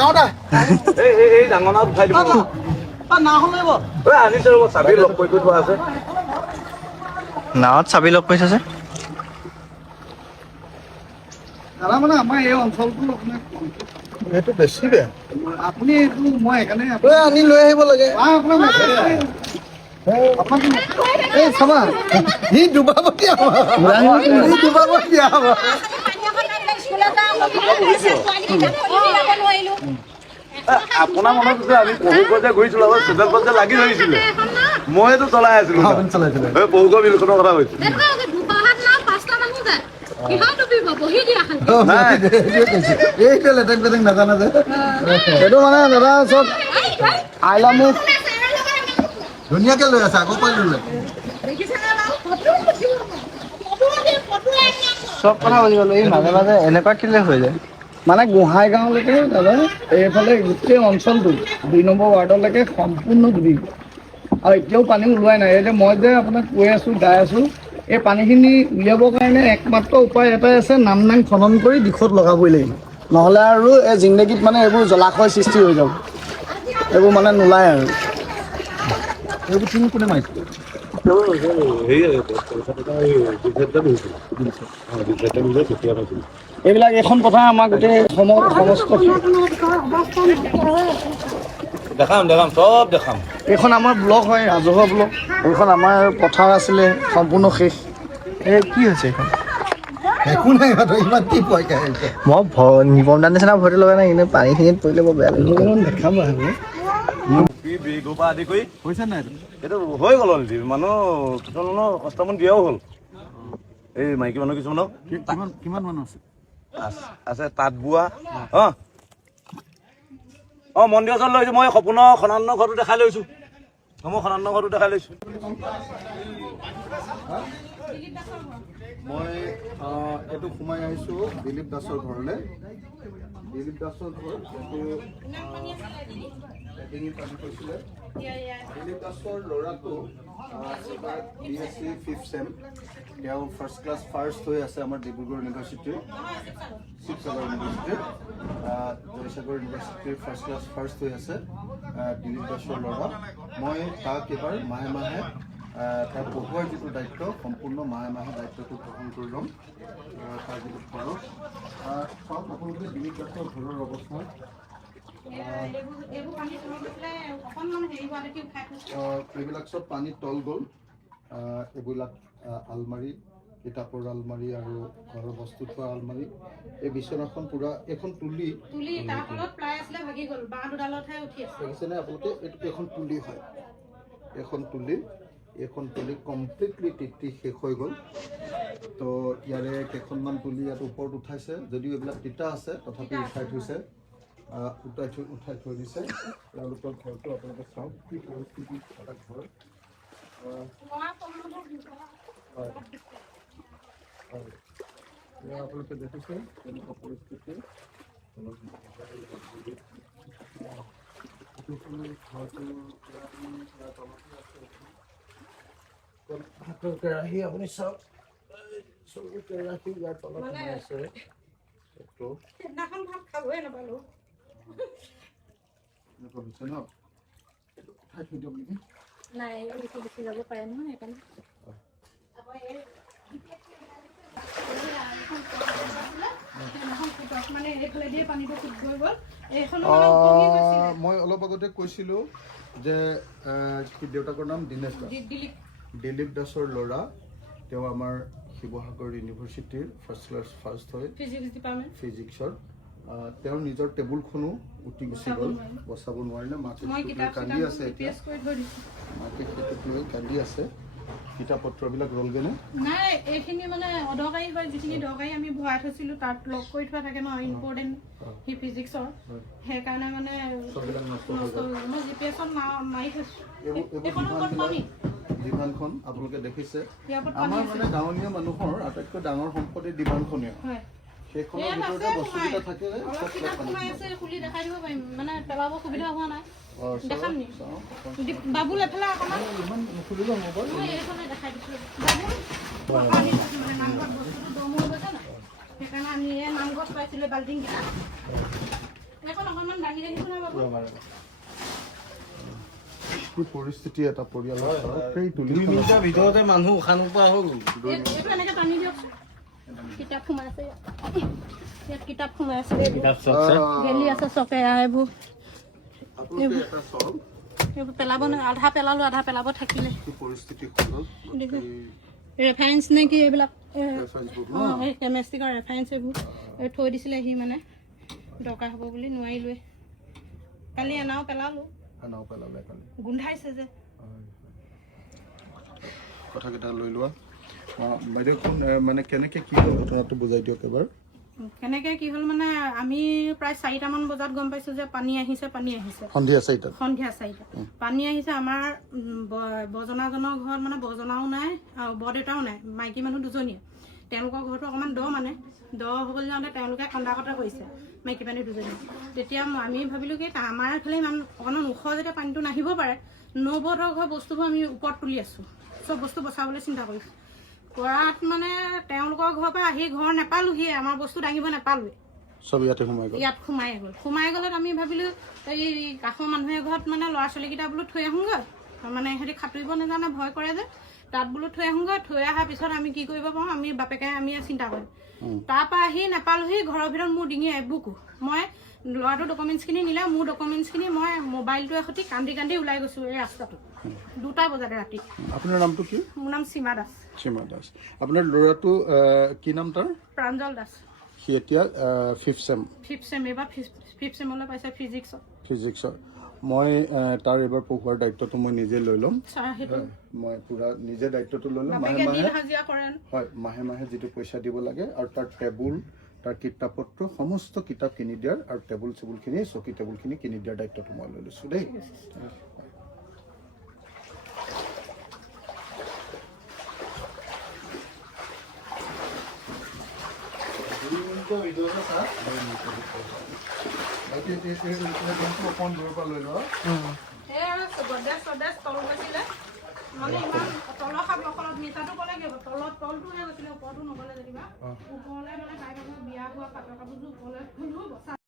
নাওটা এই ডাঙৰ নাও উঠাই দিব নাওখন লাগিব আনিছে ৰ'ব চাবি লগ কৰি থোৱা আছে নাৱত চাবি লগ কৰিছে যে দাদা মানে আমাৰ এই অঞ্চলটো এইটো বেছি বেয়া আপুনি এইটো মই সেইকাৰণে আনি লৈ আহিব লাগে এই চাবা সি ডুবাব দিয়া আপোনাৰ মনত আছে আমি পহুগড় যে ঘূৰিছিলো আমাৰ চোডালপত যে লাগি ধৰিছিলে মইতো চলাই আছিলো পহুগড় বিলখনৰ কথা কৈছো এইটো লেটেং পেটেং নাজানে যে এইটো মানে দাদা চব আইলামুখ ধুনীয়াকে লৈ আছে আগৰ পৰা লৈ চব কথা বুজি পালো এই মাজে মাজে এনেকুৱা কেলে হৈ যায় মানে গোহাঁই গাঁৱলৈকে দাদা এইফালে গোটেই অঞ্চলটো 2 নম্বৰ ৱাৰ্ডলৈকে সম্পূৰ্ণ ডুবি আৰু এতিয়াও পানী ওলোৱাই নাই এতিয়া মই যে আপোনাক কৈ আছোঁ গাই আছোঁ এই পানীখিনি উলিয়াবৰ কাৰণে একমাত্ৰ উপায় এটাই আছে নাম খনন কৰি দিশত লগাবই লাগিব নহ'লে আৰু এই জিন্দগীত মানে এইবোৰ জলাশয় সৃষ্টি হৈ যাব এইবোৰ মানে নোলায় আৰু এইবোৰ তিনি কোনে মাৰিছে এইবিলাক এখন পথাৰ আমাৰ গোটেই সমস্ত দেখাম চব দেখাম এইখন আমাৰ ব্লক হয় ৰাজহুৱা ব্লক এইখন আমাৰ পথাৰ আছিলে সম্পূৰ্ণ শেষ এই কি হৈছে এইখন একো নাই ইমান কি পইচা মই নিবম দাৰ নিচিনা ভয়টো লগা নাই কিন্তু পানীখিনিত পৰিলে বৰ বেয়া লাগে দেখাম পৰা আদি কৰি হৈছে নাই এইটো হৈ গ'ল অলৰেডি মানুহ কিছুমানৰ কষ্টামন দিয়াও হ'ল এই মাইকী মানুহ কিছুমানক কিমান মানুহ আছে আছে তাঁত বোৱা মন্দিৰ ওচৰত লৈছোঁ মই সপোনৰ খনানৰ ঘৰটো দেখাই লৈছোঁ মই খনানৰ ঘৰটো দেখাই লৈছোঁ মই এইটো সোমাই আহিছোঁ দিলীপ দাসৰ ঘৰলৈ দিলীপ দাসৰ ঘৰ ডিঙিত পানী কৈছিলে দিলীপ দাসৰ ল'ৰাটো এইবাৰ BSc 5th চেম তেওঁ ফাৰ্ষ্ট ক্লাছ ফাৰ্ষ্ট হৈ আছে আমাৰ ডিব্ৰুগড় ইউনিভাৰ্চিটিৰ শিৱসাগৰ ইউনিভাৰ্চিটিৰ জয়সাগৰ ইউনিভাৰ্চিটিৰ ফাৰ্ষ্ট ক্লাছ ফাৰ্ষ্ট হৈ আছে দিলীপ দাসৰ ল'ৰা মই তাক এইবাৰ মাহে মাহে তাৰ পঢ়ুৱাৰ যিটো দায়িত্ব সম্পূৰ্ণ মাহে মাহে দায়িত্বটো গ্ৰহণ কৰি ল'ম তাৰ যিটো খৰচ চব আপোনালোকে দিলীপ দাসৰ ঘৰৰ অৱস্থা এইবিলাক চব পানীত তল গ'ল এইবিলাক আলমাৰি কিতাপৰ আলমাৰি আৰু ঘৰৰ বস্তু থোৱা আলমাৰি এই বিচনাখন পুৰা এখন তুলি দেখিছেনে আপোনালোকে এইটো এখন তুলি হয় এখন তুলি কমপ্লিটলি তিতি শেষ হৈ গ'ল তো ইয়াৰে কেইখনমান তুলি ইয়াত ওপৰত উঠাইছে যদিও এইবিলাক তিতা আছে তথাপি উঠাই থৈছে উঠাই থৈ দিছে তেওঁলোকৰ ঘৰটো আপোনালোকে চাওক কি পৰিস্থিতি এটা ঘৰ আপোনালোকে দেখিছে তেনেকুৱা পৰিস্থিতি ভাতৰ কেৰাহী আপুনি চাওক চৰু কেৰাহী ইয়াৰ তলত আছে মই অলপ আগতে কৈছিলোঁ যে দেউতাকৰ নাম দীনেশ দাস দিলীপ দাসৰ ল'ৰা তেওঁ আমাৰ শিৱসাগৰ ইউনিভাৰ্চিটিৰ ফাৰ্ষ্ট ক্লাছ ফাৰ্ষ্ট হয় ফিজিক্সৰ তেওঁৰ নিজৰ টেবুলখনো উঠি গুচি গ'ল বচাব নোৱাৰিলে মাকে কান্দি আছে এতিয়া মাকে সেইটোক লৈ কান্দি আছে কিতাপ পত্ৰবিলাক ৰলগেনে নাই এইখিনি মানে অদৰকাৰী হয় যিখিনি দৰকাৰী আমি ভৰাই থৈছিলোঁ তাত লক কৰি থোৱা থাকে ন ইম্পৰ্টেণ্ট সি ফিজিক্সৰ সেইকাৰণে মানে মই জিপিএছত মাৰি থৈছোঁ ডিমানখন আপোনালোকে দেখিছে আমাৰ মানে গাঁৱলীয়া মানুহৰ আটাইতকৈ ডাঙৰ সম্পদ এই ডিমানখনেই সেইখনৰ ভিতৰতে বস্তুকেইটা থাকে খুলি দেখাই দিব পাৰিম মানে পেলাব সুবিধা হোৱা নাই দেখাম নি বাবুল এফালে অকণমান এইখনে দেখাই দিছোঁ নামঘৰত বস্তুটো দম হৈ গৈছে ন সেইকাৰণে আমি এই নামঘৰত পাইছিলোঁ বাল্টিংকেইটা এইখন অকণমান কি পৰিস্থিতি এটা পৰিয়ালৰ সেই তুলি ভিতৰতে মানুহ উশাহ নোপোৱা হৈ গ'ল। এইটো এনেকে টানি দিয়কচোন। কিতাপ সোমাই আছে ইয়াত কিতাপ সোমাই আছে গেলি আছে চকে এইবোৰ আপোনালোকে এটা চাওক এইবোৰ পেলাব নহয় আধা পেলালো আধা পেলাব থাকিলে কি পৰিস্থিতি হ'ল ৰেফাৰেঞ্চ নে কি এইবিলাক এই কেমেষ্টিকৰ ৰেফাৰেঞ্চ এইবোৰ থৈ দিছিলে সি মানে দৰকাৰ হ'ব বুলি নোৱাৰিলোৱে কালি এনাও পেলালো নাও পেলালে কালি গোন্ধাইছে যে কথাকেইটা লৈ লোৱা বাইদেউ মানে কেনেকে কি হ'ল ঘটনাটো বুজাই দিয়ক এবাৰ কেনেকে কি হ'ল মানে আমি প্ৰায় 4টামান বজাত গম পাইছো যে পানী আহিছে সন্ধিয়া 4টাত পানী আহিছে আমাৰ বজনাজনৰ ঘৰত মানে বজনাও নাই আৰু বৰদেউতাও নাই মাইকী মানুহ দুজনীয়ে তেওঁলোকৰ ঘৰটো অকণমান দ মানে দ হ'বলৈ যাওঁতে তেওঁলোকে কন্দা কটা কৰিছে মাইকী মানুহ দুজনী তেতিয়া আমি ভাবিলোঁ কি আমাৰ এইফালে ইমান অকণমান ওখ যেতিয়া পানীটো নাহিব পাৰে নবৌহঁতৰ ঘৰ বস্তুবোৰ আমি ওপৰত তুলি আছোঁ চব বস্তু বচাবলৈ চিন্তা কৰিছোঁ কৰাত মানে তেওঁলোকৰ ঘৰৰ পৰা আহি ঘৰ নাপালোহি আমাৰ বস্তু দাঙিব নাপালোৱে চব ইয়াতে সোমাই গ'লত আমি ভাবিলোঁ এই কাষৰ মানুহ এঘৰত মানে ল'ৰা ছোৱালীকেইটা বোলো থৈ আহোঁগৈ মানে সিহঁতি সাঁতুৰিব নাজানে ভয় কৰে যে তাত বোলো থৈ আহোঁগৈ থৈ অহাৰ পিছত আমি কি কৰিব পাৰোঁ আমি বাপেকে আমি চিন্তা কৰিম তাৰপৰা আহি নাপালোহি ঘৰৰ ভিতৰত মোৰ ডিঙি এবুকো মই ল'ৰাটোৰ ডকুমেণ্টছখিনি নিলে মোৰ ডকুমেণ্টছখিনি মই মোবাইলটোৱে সৈতে কান্দি কান্দি ওলাই গৈছোঁ এই ৰাস্তাটোত 2টা বজাতে ৰাতি আপোনাৰ নামটো কি মোৰ নাম সীমা দাস আপোনাৰ ল'ৰাটো কি নাম তাৰ প্ৰাঞ্জল দাস সি এতিয়া 5th চেম এইবাৰ 5th চেমলৈ পাইছে ফিজিক্সৰ মই তাৰ এবাৰ পঢ়োৱাৰ দায়িত্বটো মই নিজে লৈ ল'ম সেইটো মই পুৰা নিজে দায়িত্বটো লৈ ল'ম বাপেকে দিন হাজিৰা কৰে হয় মাহে যিটো পইচা দিব লাগে আৰু তাৰ টেবুল তাৰ কিতাপ পত্ৰ সমস্ত কিতাপ কিনি দিয়াৰ আৰু টেবুলখিনি চকী টেবুলখিনি কিনি দিয়াৰ দায়িত্বটো মই লৈ লৈছোঁ দেই অকণ দূৰৰ পৰা লৈ লোৱা মানে ইমান তলৰ সাগৰখনত মিঠাটো ক'লে কি হ'ব তলটোহে গৈছিলে ওপৰতো নগ'লে যেনিবা ওপৰলৈ মানে তাই বিয়া হোৱা পাটৰ কাপোৰযোৰ ওপৰলৈ